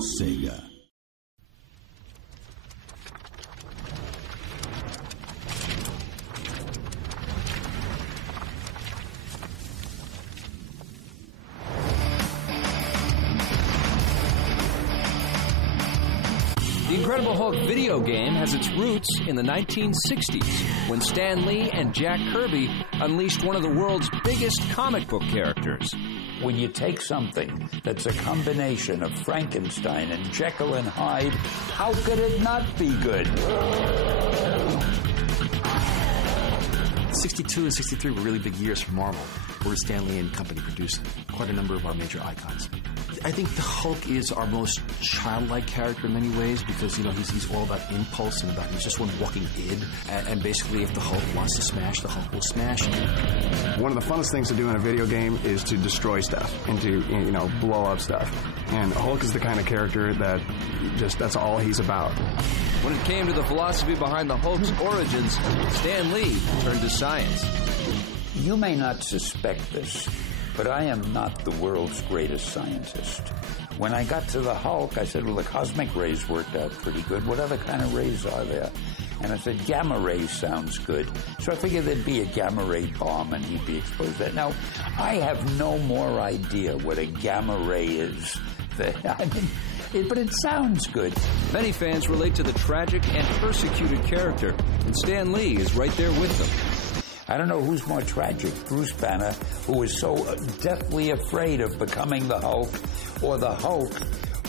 Sega. The Incredible Hulk video game has its roots in the 1960s, when Stan Lee and Jack Kirby unleashed one of the world's biggest comic book characters. When you take something that's a combination of Frankenstein and Jekyll and Hyde, how could it not be good? 62 and 63 were really big years for Marvel, where Stan Lee and company produced quite a number of our major icons. I think the Hulk is our most childlike character in many ways because, you know, he's all about impulse and he's just one walking id. And basically, if the Hulk wants to smash, the Hulk will smash. One of the funnest things to do in a video game is to destroy stuff and to, you know, blow up stuff. And Hulk is the kind of character that that's all he's about. When it came to the philosophy behind the Hulk's origins, Stan Lee turned to science. You may not suspect this, but I am not the world's greatest scientist. When I got to the Hulk, I said, well, the cosmic rays worked out pretty good. What other kind of rays are there? And I said, gamma ray sounds good. So I figured there'd be a gamma ray bomb and he'd be exposed to that. Now, I have no more idea what a gamma ray is. I mean, but it sounds good. Many fans relate to the tragic and persecuted character, and Stan Lee is right there with them. I don't know who's more tragic, Bruce Banner, who is so deathly afraid of becoming the Hulk, or the Hulk,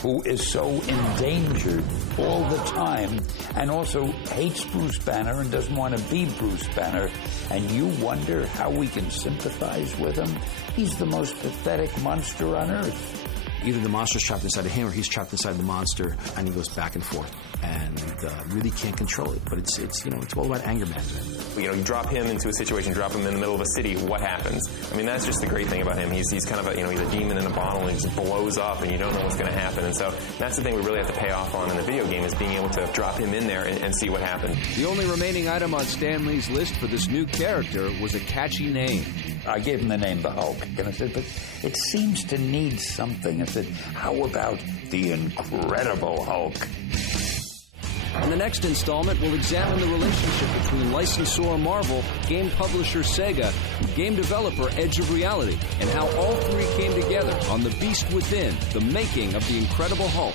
who is so endangered all the time and also hates Bruce Banner and doesn't want to be Bruce Banner. And you wonder how we can sympathize with him? He's the most pathetic monster on Earth. Either the monster's trapped inside of him or he's trapped inside the monster, and he goes back and forth. And really can't control it. But it's you know, it's all about anger management. You know, you drop him into a situation, drop him in the middle of a city, what happens? I mean, that's just the great thing about him. He's kind of a, you know, he's a demon in a bottle and he just blows up and you don't know what's going to happen. And so that's the thing we really have to pay off on in the video game, is being able to drop him in there and see what happens. The only remaining item on Stan Lee's list for this new character was a catchy name. I gave him the name the Hulk, and I said, but it seems to need something. I said, how about the Incredible Hulk? In the next installment, we'll examine the relationship between licensor Marvel, game publisher Sega, and game developer Edge of Reality, and how all three came together on The Beast Within, the making of the Incredible Hulk.